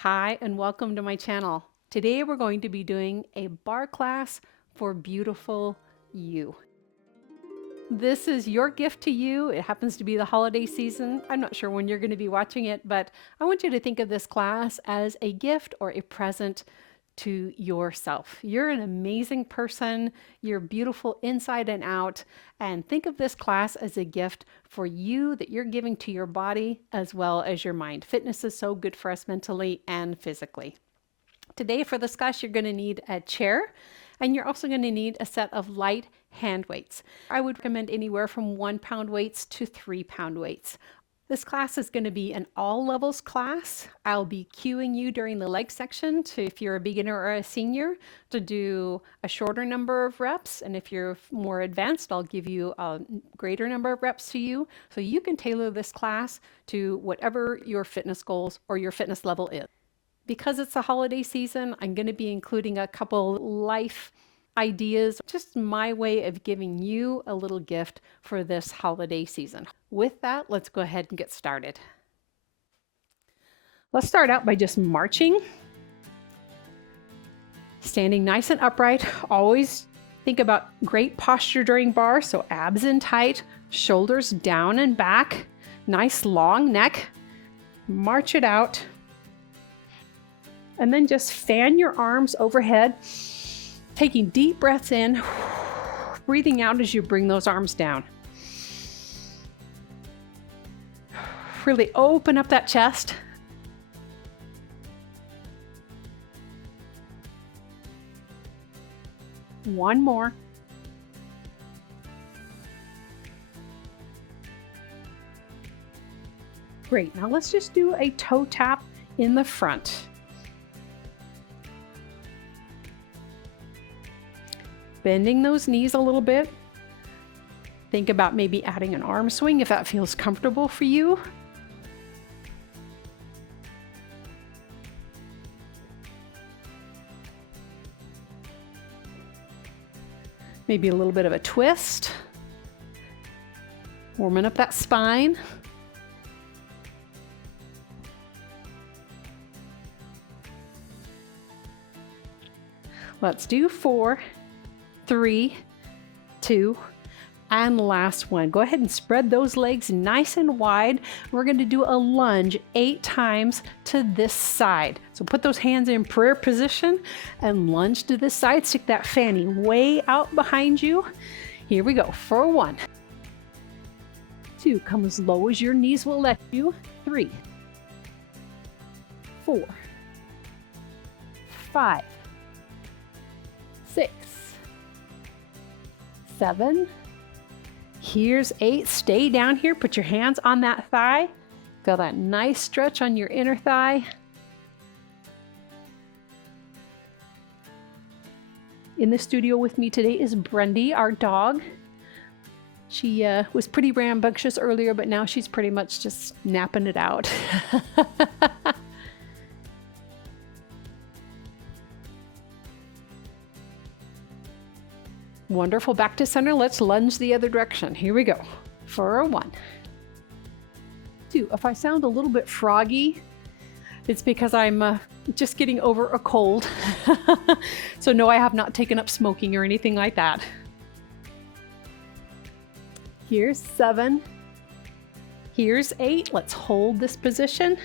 Hi and welcome to my channel. Today we're going to be doing a barre class for beautiful you. This is your gift to you. It happens to be the holiday season. I'm not sure when you're going to be watching it, but I want you to think of this class as a gift or a present to yourself. You're an amazing person. You're beautiful inside and out. And think of this class as a gift for you that you're giving to your body as well as your mind. Fitness is so good for us mentally and physically. Today for this class, you're going to need a chair and you're also going to need a set of light hand weights. I would recommend anywhere from 1 pound weights to 3 pound weights. This class is going to be an all levels class. I'll be cueing you during the leg section to, if you're a beginner or a senior, to do a shorter number of reps. And if you're more advanced, I'll give you a greater number of reps to you. So you can tailor this class to whatever your fitness goals or your fitness level is. Because it's a holiday season, I'm going to be including a couple life ideas, just my way of giving you a little gift for this holiday season. With that, let's go ahead and get started. Let's start out by just marching. Standing nice and upright. Always think about great posture during barre, so abs in tight, shoulders down and back, nice long neck. March it out. And then just fan your arms overhead, taking deep breaths in, breathing out as you bring those arms down. Really open up that chest. One more. Great, now let's just do a toe tap in the front. Bending those knees a little bit. Think about maybe adding an arm swing if that feels comfortable for you. Maybe a little bit of a twist. Warming up that spine. Let's do 4, 3, 2, and last one. Go ahead and spread those legs nice and wide. We're going to do a lunge 8 times to this side. So put those hands in prayer position and lunge to this side. Stick that fanny way out behind you. Here we go for 1, 2, come as low as your knees will let you. 3, 4, 5, 6, 7. Here's 8. Stay down here. Put your hands on that thigh. Feel that nice stretch on your inner thigh. In the studio with me today is Brendy, our dog. She was pretty rambunctious earlier, but now she's pretty much just napping it out. Wonderful. Back to center. Let's lunge the other direction. Here we go. For 1, 2. If I sound a little bit froggy, it's because I'm just getting over a cold. So no, I have not taken up smoking or anything like that. Here's 7. Here's 8. Let's hold this position.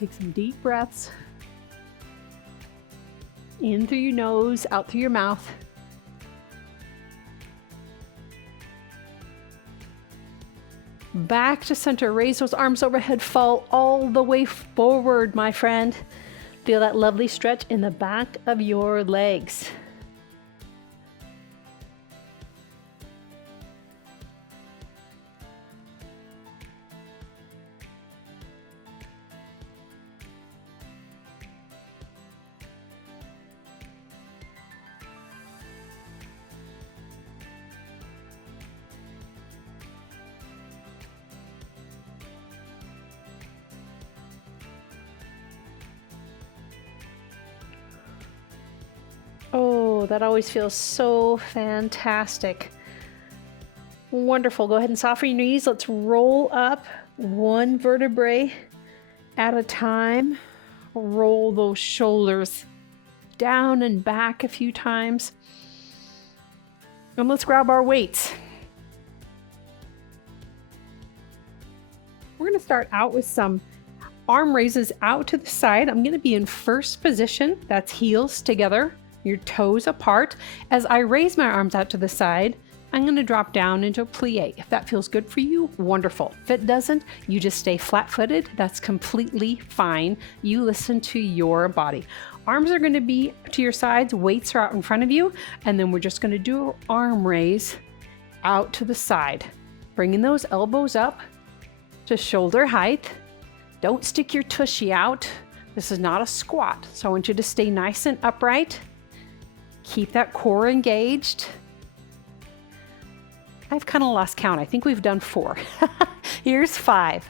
Take some deep breaths. In through your nose, out through your mouth. Back to center. Raise those arms overhead. Fall all the way forward, my friend. Feel that lovely stretch in the back of your legs. Oh, Oh, that always feels so fantastic. Wonderful. Go ahead and soften your knees. Let's roll up one vertebrae at a time. Roll those shoulders down and back a few times. And let's grab our weights. We're going to start out with some arm raises out to the side. I'm going to be in first position. That's heels together, your toes apart. As I raise my arms out to the side, I'm going to drop down into a plie. If that feels good for you, wonderful. If it doesn't, you just stay flat-footed. That's completely fine. You listen to your body. Arms are going to be to your sides, weights are out in front of you, and then we're just going to do an arm raise out to the side. Bringing those elbows up to shoulder height. Don't stick your tushy out. This is not a squat, so I want you to stay nice and upright. Keep that core engaged. I've kind of lost count. I think we've done 4. Here's 5,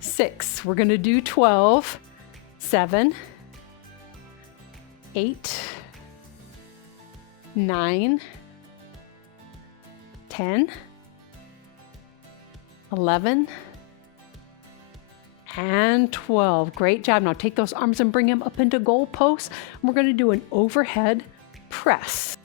6. We're going to do 12, 7, 8, 9, 10, 11, and 12. Great job. Now take those arms and bring them up into goal posts. We're going to do an overhead press.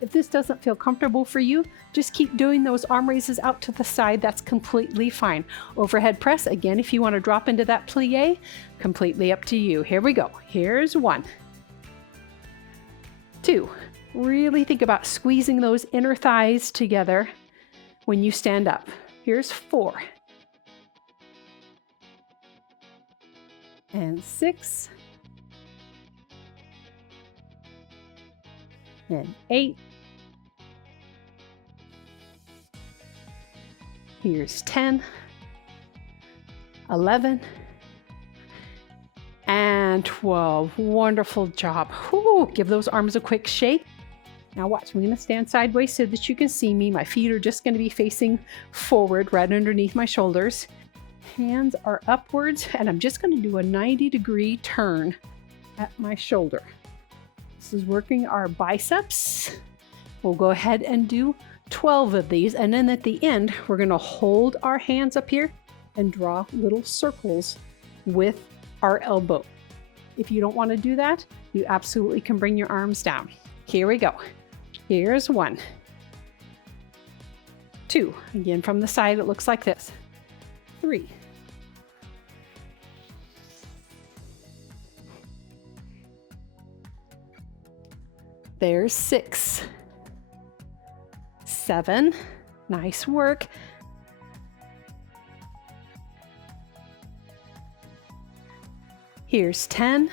If this doesn't feel comfortable for you, just keep doing those arm raises out to the side. That's completely fine. Overhead press, again, if you want to drop into that plie, completely up to you. Here we go. Here's 1, 2. Really think about squeezing those inner thighs together when you stand up. Here's 4. And 6. And 8. Here's 10, 11, and 12. Wonderful job. Whew. Give those arms a quick shake. Now watch, I'm going to stand sideways so that you can see me. My feet are just going to be facing forward right underneath my shoulders. Hands are upwards, and I'm just going to do a 90-degree turn at my shoulder. This is working our biceps. We'll go ahead and do 12 of these, and then at the end we're going to hold our hands up here and draw little circles with our elbow. If you don't want to do that, you absolutely can bring your arms down. Here we go. Here's 1, 2. Again, from the side it looks like this. 3, 6, 7. Nice work. 10,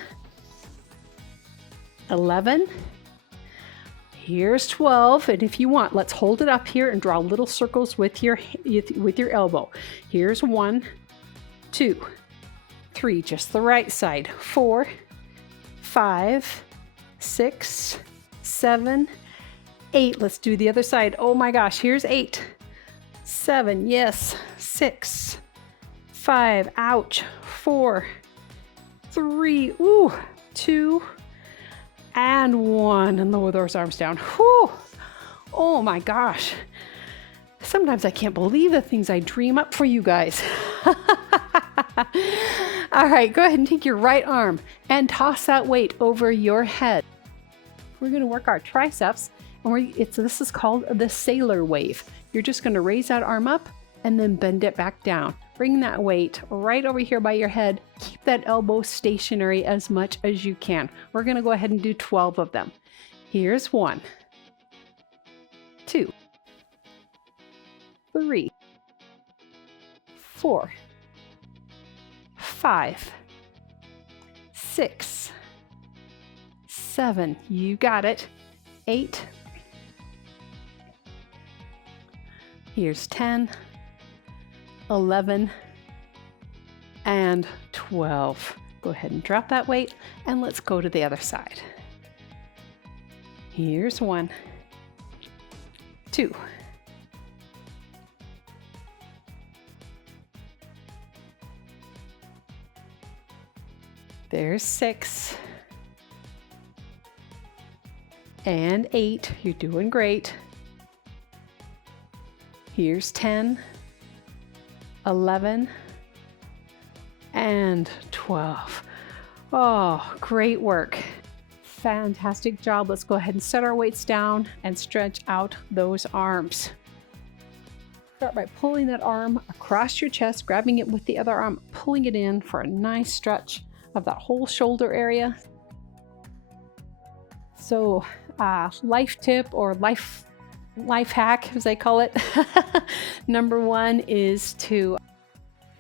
11. Here's 12, and if you want, let's hold it up here and draw little circles with your elbow. Here's 1, 2, 3, just the right side. 4, 5, 6, 7, 8. Let's do the other side. Oh my gosh, here's 8, 7, yes, 6, 5, ouch, 4, 3, ooh, 2, and 1, and lower those arms down. Whew. Oh my gosh. Sometimes I can't believe the things I dream up for you guys. All right, go ahead and take your right arm and toss that weight over your head. We're going to work our triceps, and this is called the sailor wave. You're just going to raise that arm up and then bend it back down. Bring that weight right over here by your head. Keep that elbow stationary as much as you can. We're going to go ahead and do 12 of them. Here's 1, 2, 3, 4, 5, 6, 7. You got it. 8. Here's 10. 11, and 12. Go ahead and drop that weight, and let's go to the other side. Here's 1, 2, 6, and 8. You're doing great. Here's 10, 11, and 12. Oh, great work. Fantastic job. Let's go ahead and set our weights down and stretch out those arms. Start by pulling that arm across your chest, grabbing it with the other arm, pulling it in for a nice stretch of that whole shoulder area. So life tip or life hack, as I call it, number 1 is to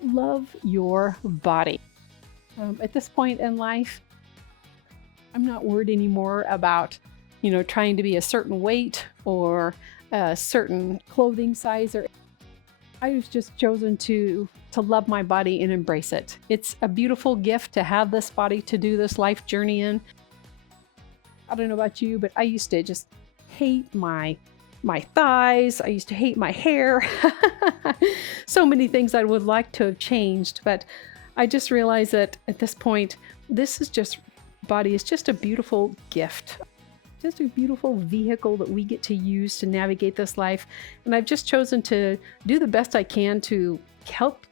love your body. At this point in life, I'm not worried anymore about, trying to be a certain weight or a certain clothing size. Or I've just chosen to love my body and embrace it. It's a beautiful gift to have this body to do this life journey in. I don't know about you, but I used to just hate my thighs. I used to hate my hair. So many things I would like to have changed, but I just realized that at this point, body is just a beautiful gift. Just a beautiful vehicle that we get to use to navigate this life. And I've just chosen to do the best I can to help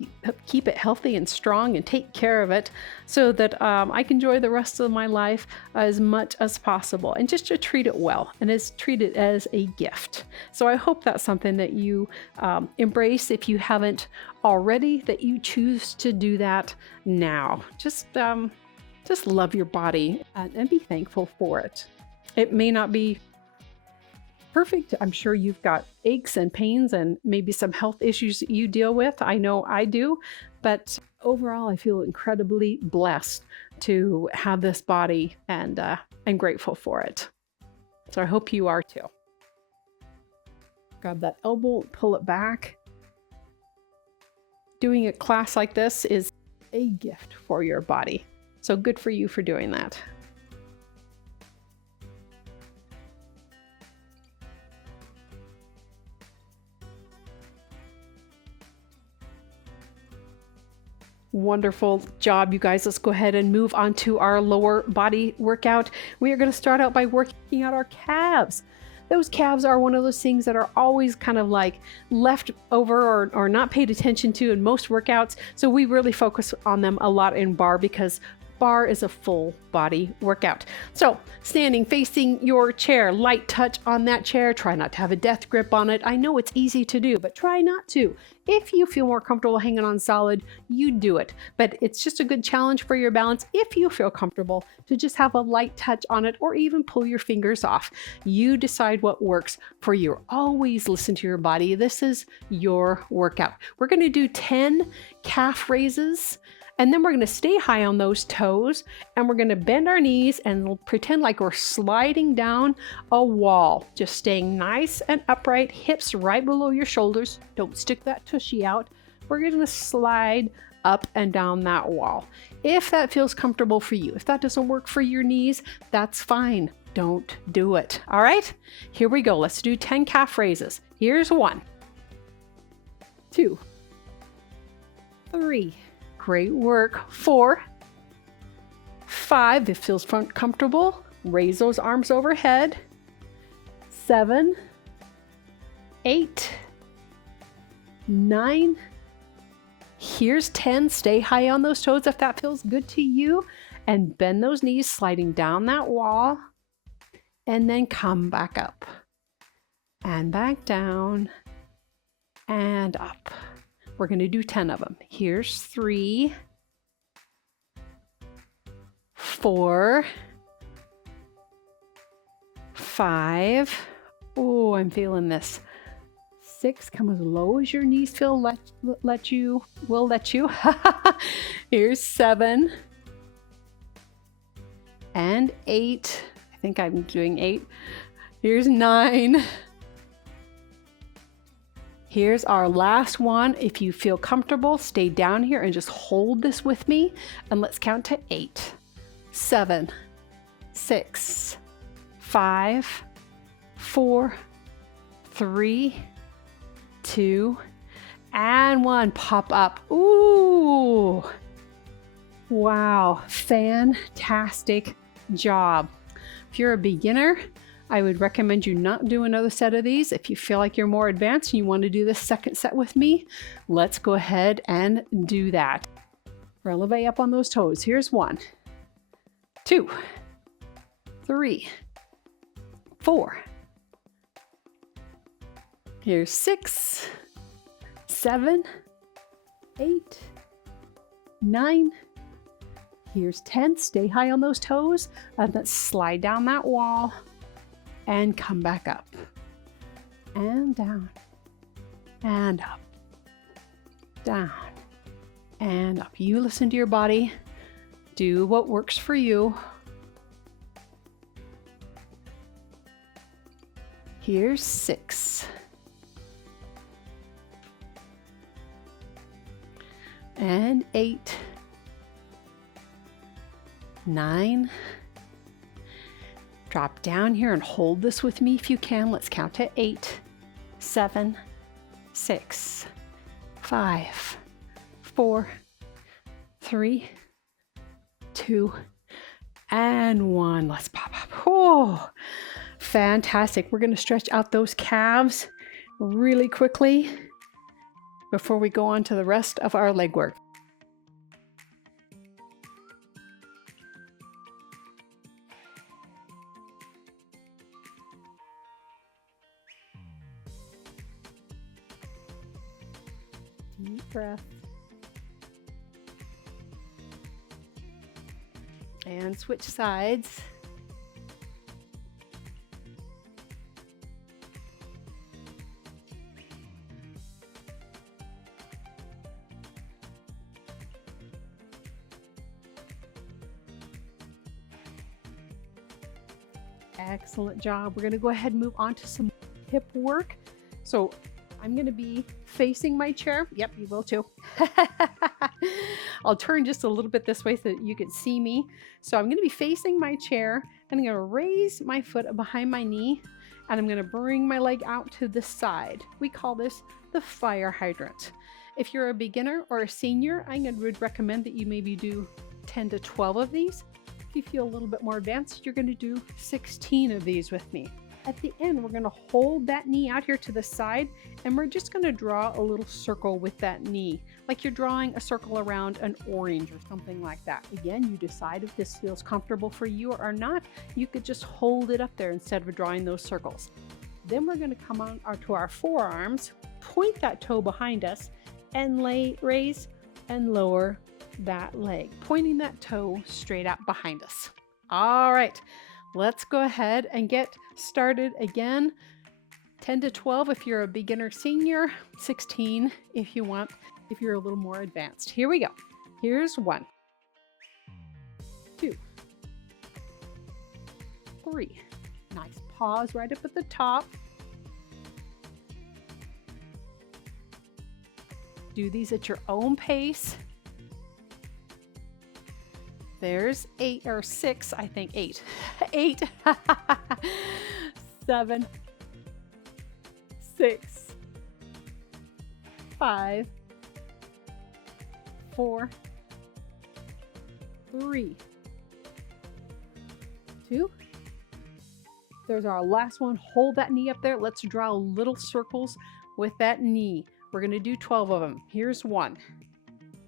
keep it healthy and strong and take care of it so that I can enjoy the rest of my life as much as possible, and just to treat it well and treat it as a gift. So I hope that's something that you embrace. If you haven't already, that you choose to do that now. Just love your body and be thankful for it. It may not be perfect. I'm sure you've got aches and pains and maybe some health issues that you deal with. I know I do, but overall, I feel incredibly blessed to have this body, and I'm grateful for it. So I hope you are too. Grab that elbow, pull it back. Doing a class like this is a gift for your body. So good for you for doing that. Wonderful job, you guys. Let's go ahead and move on to our lower body workout. We are going to start out by working out our calves. Those calves are one of those things that are always kind of like left over or not paid attention to in most workouts. So we really focus on them a lot in Barre, because Barre is a full body workout. So standing facing your chair, light touch on that chair. Try not to have a death grip on it. I know it's easy to do, but try not to. If you feel more comfortable hanging on solid, you do it. But it's just a good challenge for your balance if you feel comfortable to just have a light touch on it, or even pull your fingers off. You decide what works for you. Always listen to your body. This is your workout. We're going to do 10 calf raises. And then we're going to stay high on those toes, and we're going to bend our knees and we'll pretend like we're sliding down a wall. Just staying nice and upright, hips right below your shoulders. Don't stick that tushy out. We're going to slide up and down that wall. If that feels comfortable for you, if that doesn't work for your knees, that's fine. Don't do it. All right, here we go. Let's do 10 calf raises. Here's 1, 2, 3. Great work. 4, 5, it feels comfortable. Raise those arms overhead. 7, 8, 9. Here's 10. Stay high on those toes if that feels good to you. And bend those knees, sliding down that wall. And then come back up. And back down. And up. We're going to do 10 of them. Here's 3, 4, 5. Oh, I'm feeling this. 6. Come as low as your knees feel. Will let you. Here's 7 and 8. I think I'm doing 8. Here's 9. Here's our last one. If you feel comfortable, stay down here and just hold this with me. And let's count to 8, 7, 6, 5, 4, 3, 2, and 1. Pop up. Ooh. Wow. Fantastic job. If you're a beginner, I would recommend you not do another set of these. If you feel like you're more advanced and you want to do this second set with me, let's go ahead and do that. Releve up on those toes. Here's 1, 2, 3, 4. Here's 6, 7, 8, 9. Here's 10. Stay high on those toes and then slide down that wall and come back up and down and up, down and up. You listen to your body. Do what works for you. Here's 6. And 8, 9. Drop down here and hold this with me if you can. Let's count to 8, 7, 6, 5, 4, 3, 2, and 1. Let's pop up. Oh, fantastic. We're going to stretch out those calves really quickly before we go on to the rest of our leg work. Deep breath. And switch sides. Excellent job. We're going to go ahead and move on to some hip work. So I'm going to be facing my chair. Yep, you will too. I'll turn just a little bit this way so that you can see me. So I'm going to be facing my chair and I'm going to raise my foot behind my knee and I'm going to bring my leg out to the side. We call this the fire hydrant. If you're a beginner or a senior, I would recommend that you maybe do 10 to 12 of these. If you feel a little bit more advanced, you're going to do 16 of these with me. At the end, we're going to hold that knee out here to the side and we're just going to draw a little circle with that knee, like you're drawing a circle around an orange or something like that. Again, you decide if this feels comfortable for you or not. You could just hold it up there instead of drawing those circles. Then we're going to come on to our forearms, point that toe behind us and raise and lower that leg, pointing that toe straight out behind us. All right, let's go ahead and get started again. 10 to 12 if you're a beginner senior, 16 if you're a little more advanced. Here we go. Here's 1, 2, 3. Nice pause right up at the top. Do these at your own pace. There's 8 or 6, I think 8. 8, 7, 6, 5, 4, 3, 2. There's our last one. Hold that knee up there. Let's draw little circles with that knee. We're going to do 12 of them. Here's 1,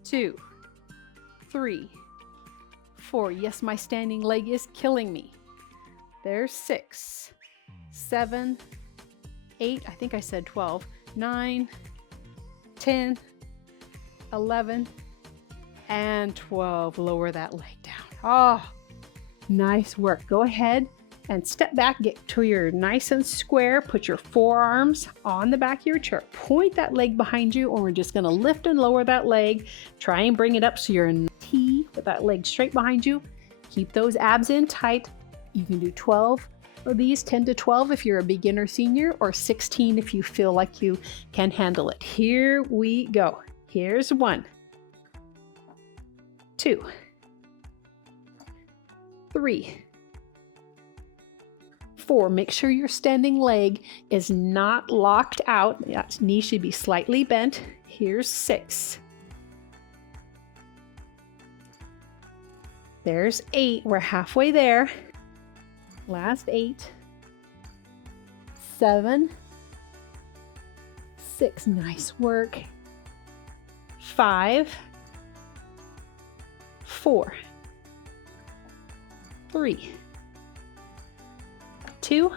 2, 3, 4. Yes, my standing leg is killing me. There's 6, 7, 8. I think I said 12. 9, 10, 11, and 12. Lower that leg down. Oh, nice work. Go ahead and step back, get to your nice and square. Put your forearms on the back of your chair. Point that leg behind you, and we're just going to lift and lower that leg. Try and bring it up so you're in T with that leg straight behind you. Keep those abs in tight. You can do 12 of these, 10 to 12 if you're a beginner senior, or 16 if you feel like you can handle it. Here we go. Here's 1, 2, 3, 4. Make sure your standing leg is not locked out. That knee should be slightly bent. Here's 6. There's 8. We're halfway there. Last 8. 7, 6, nice work. 5, 4, 3, 2.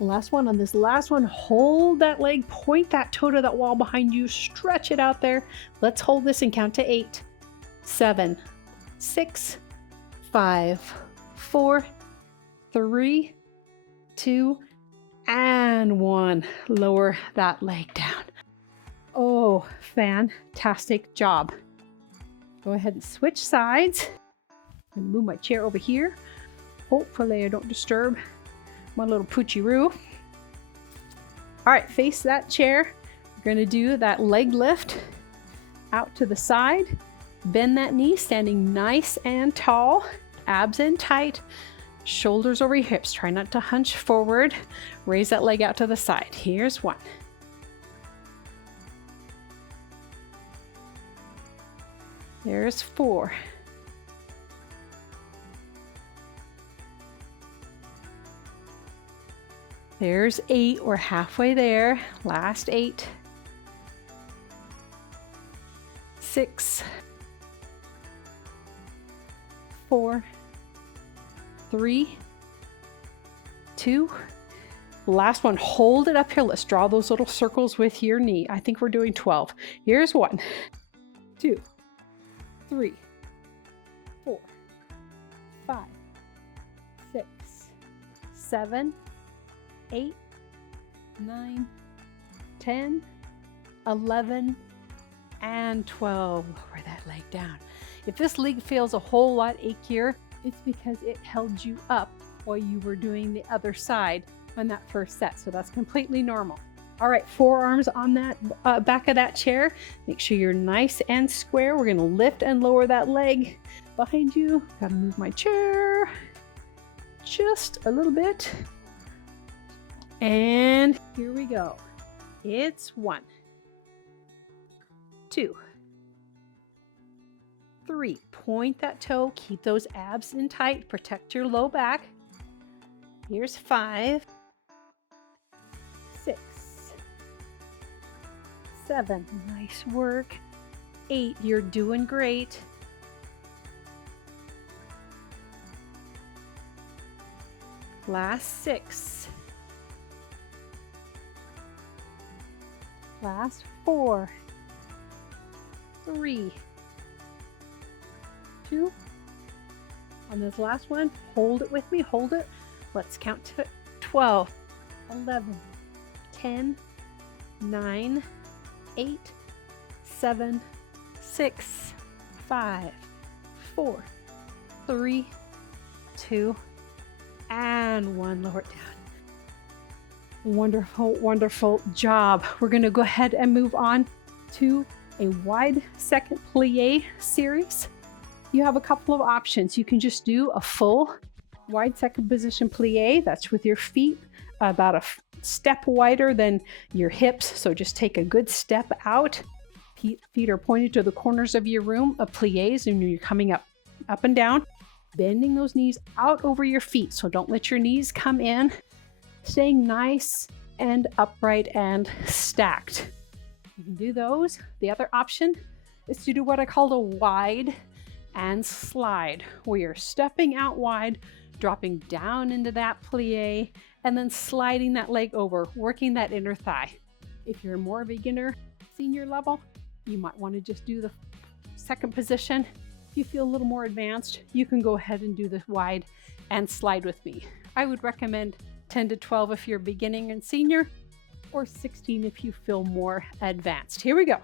Last one. On this last one, hold that leg, point that toe to that wall behind you, stretch it out there. Let's hold this and count to 8, 7, 6, 5, 4, 3, 2, and 1. Lower that leg down. Oh, fantastic job. Go ahead and switch sides. I'm gonna move my chair over here. Hopefully I don't disturb my little poochie-roo. All right, face that chair. We're gonna do that leg lift out to the side. Bend that knee, standing nice and tall, abs in tight, shoulders over your hips. Try not to hunch forward. Raise that leg out to the side. Here's 1. There's 4. There's 8. We're halfway there. Last 8. 6, 4, 3, 2. Last one. Hold it up here. Let's draw those little circles with your knee. I think we're doing 12. Here's 1, 2, 3, 4, 5, 6, 7, 8, 9, 10, 11, and 12. Lower that leg down. If this leg feels a whole lot achier, it's because it held you up while you were doing the other side on that first set. So that's completely normal. All right, forearms on that back of that chair. Make sure you're nice and square. We're gonna lift and lower that leg behind you. Gotta move my chair just a little bit. And here we go. It's 1, 2, 3. Point that toe. Keep those abs in tight. Protect your low back. Here's 5, 6, 7. Nice work. 8. You're doing great. Last 6. Last 4, 3, 2. On this last one, hold it with me, hold it. Let's count to 12, 11, 10, 9, 8, 7, 6, 5, 4, 3, 2, and 1. Lower it down. Wonderful, wonderful job. We're going to go ahead and move on to a wide second plie series. You have a couple of options. You can just do a full wide second position plie. That's with your feet about a step wider than your hips. So just take a good step out. Feet are pointed to the corners of your room of plies, and you're coming up and down, bending those knees out over your feet. So don't let your knees come in. Staying nice and upright and stacked. You can do those. The other option is to do what I call a wide and slide, where you're stepping out wide, dropping down into that plie, and then sliding that leg over, working that inner thigh. If you're more of a beginner, senior level, you might want to just do the second position. If you feel a little more advanced, you can go ahead and do the wide and slide with me. I would recommend 10 to 12 if you're beginning and senior, or 16 if you feel more advanced. Here we go.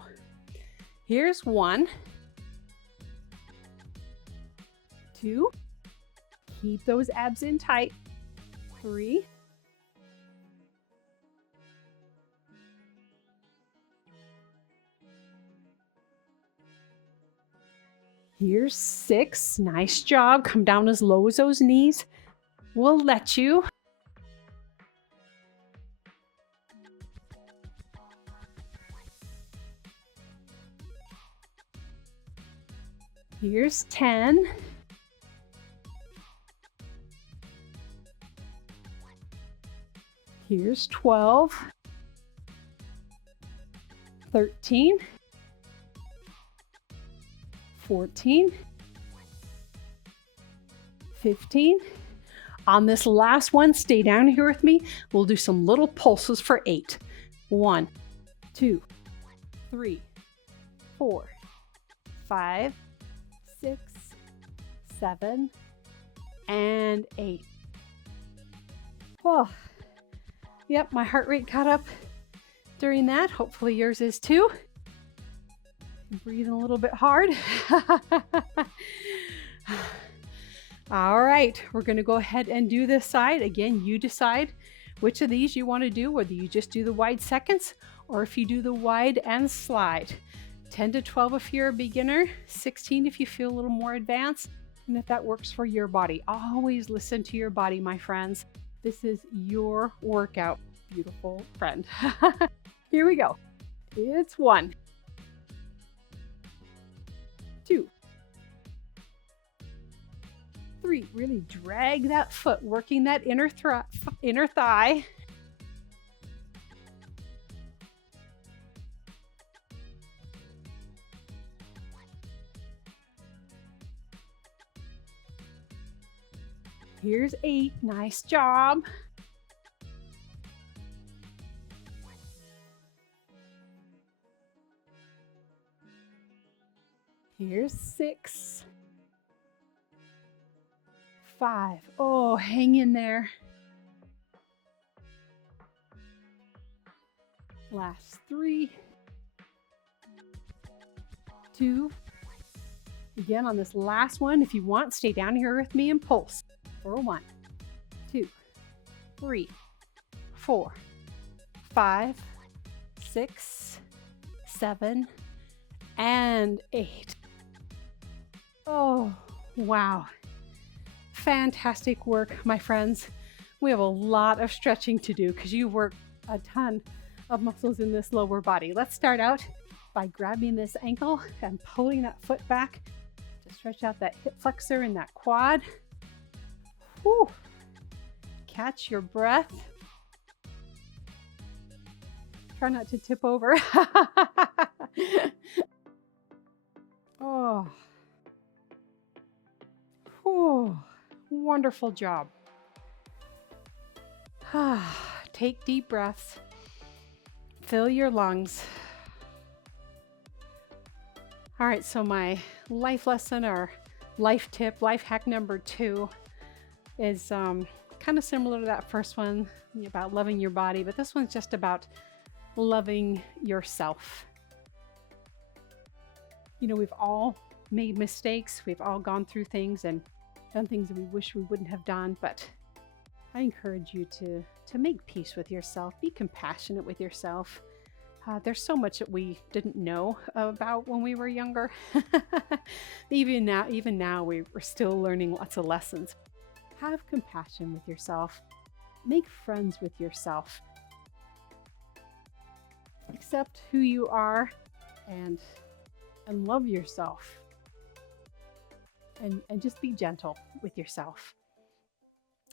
Here's 1, 2, keep those abs in tight. 3, here's 6. Nice job. Come down as low as those knees will let you. Here's 10. Here's 12, 13, 14, 15. On this last one, stay down here with me. We'll do some little pulses for 8. 1, 2, 3, 4, 5, 6, 7, and 8. Oh, yep, my heart rate caught up during that. Hopefully yours is too. Breathing a little bit hard. All right, we're going to go ahead and do this side. Again, you decide which of these you want to do, whether you just do the wide seconds or if you do the wide and slide. 10 to 12 if you're a beginner, 16 if you feel a little more advanced, and if that works for your body. Always listen to your body, my friends. This is your workout, beautiful friend. Here we go. It's 1, 2, 3. Really drag that foot, working that inner thigh. Here's 8. Nice job. Here's 6. 5. Oh, hang in there. Last 3. 2. Again, on this last one, if you want, stay down here with me and pulse. For 1, 2, 3, 4, 5, 6, 7, and 8. Oh, wow. Fantastic work, my friends. We have a lot of stretching to do because you work a ton of muscles in this lower body. Let's start out by grabbing this ankle and pulling that foot back to stretch out that hip flexor and that quad. Whew. Catch your breath. Try not to tip over. Oh. Whew. Wonderful job. Take deep breaths. Fill your lungs. All right, so my life lesson or life tip, life hack number 2 is kind of similar to that first one about loving your body, but this one's just about loving yourself. You know, we've all made mistakes. We've all gone through things and done things that we wish we wouldn't have done, but I encourage you to make peace with yourself. Be compassionate with yourself. There's so much that we didn't know about when we were younger. Even now, we're still learning lots of lessons. Have compassion with yourself. Make friends with yourself. Accept who you are and love yourself. And just be gentle with yourself.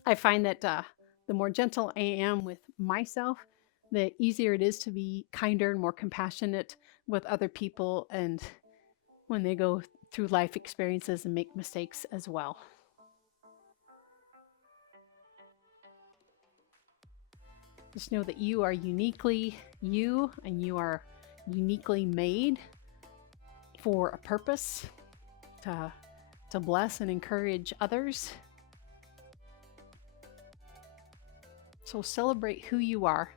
I find that the more gentle I am with myself, the easier it is to be kinder and more compassionate with other people and when they go through life experiences and make mistakes as well. Just know that you are uniquely you and you are uniquely made for a purpose to bless and encourage others. So celebrate who you are.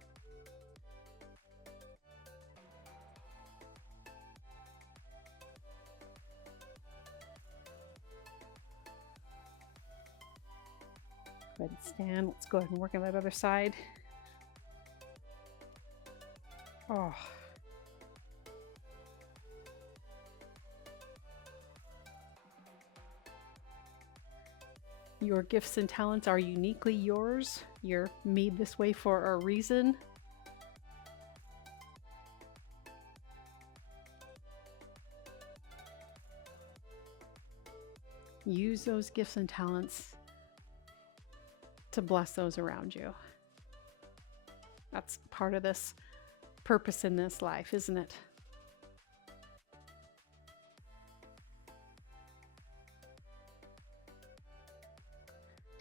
Go ahead and stand. Let's go ahead and work on that other side. Oh. Your gifts and talents are uniquely yours. You're made this way for a reason. Use those gifts and talents to bless those around you. That's part of this purpose in this life, isn't it?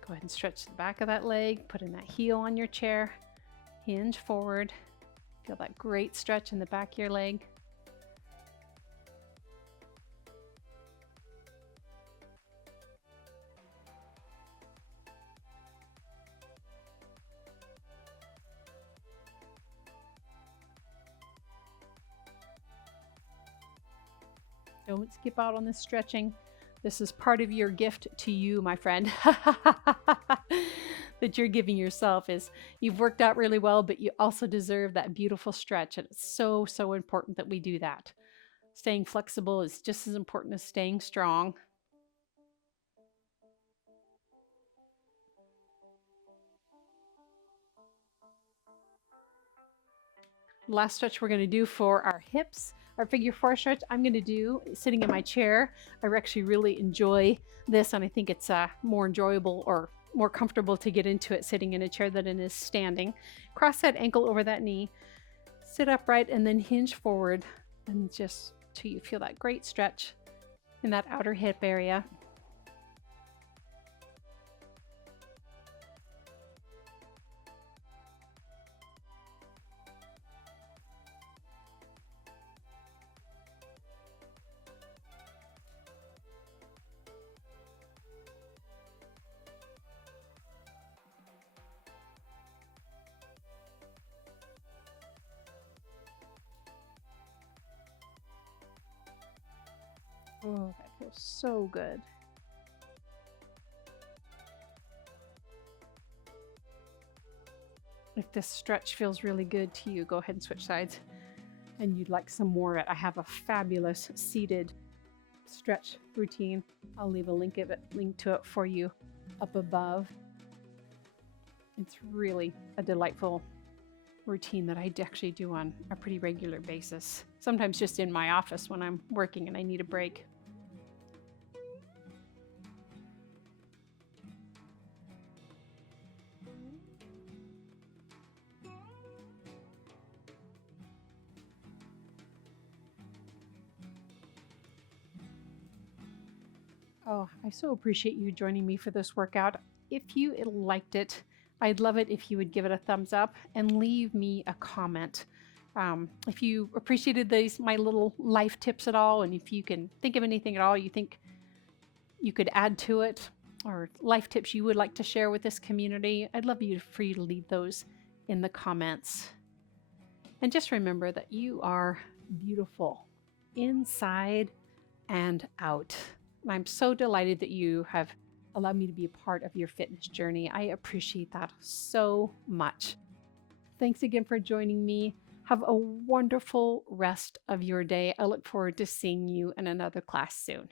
Go ahead and stretch the back of that leg, put in that heel on your chair, hinge forward. Feel that great stretch in the back of your leg. Don't skip out on this stretching. This is part of your gift to you, my friend, that you're giving yourself. Is you've worked out really well, but you also deserve that beautiful stretch. And it's so, so important that we do that. Staying flexible is just as important as staying strong. Last stretch we're going to do for our hips, our figure four stretch, I'm going to do sitting in my chair. I actually really enjoy this, and I think it's more enjoyable or more comfortable to get into it sitting in a chair than it is standing. Cross that ankle over that knee, sit upright, and then hinge forward, and just till you feel that great stretch in that outer hip area. Oh, that feels so good. If this stretch feels really good to you, go ahead and switch sides. And you'd like some more of it, I have a fabulous seated stretch routine. I'll leave a link to it for you up above. It's really a delightful routine that I actually do on a pretty regular basis. Sometimes just in my office when I'm working and I need a break. Oh, I so appreciate you joining me for this workout. If you liked it, I'd love it if you would give it a thumbs up and leave me a comment. If you appreciated my little life tips at all, and if you can think of anything at all you think you could add to it, or life tips you would like to share with this community, I'd love for you to leave those in the comments. And just remember that you are beautiful inside and out. I'm so delighted that you have allowed me to be a part of your fitness journey. I appreciate that so much. Thanks again for joining me. Have a wonderful rest of your day. I look forward to seeing you in another class soon.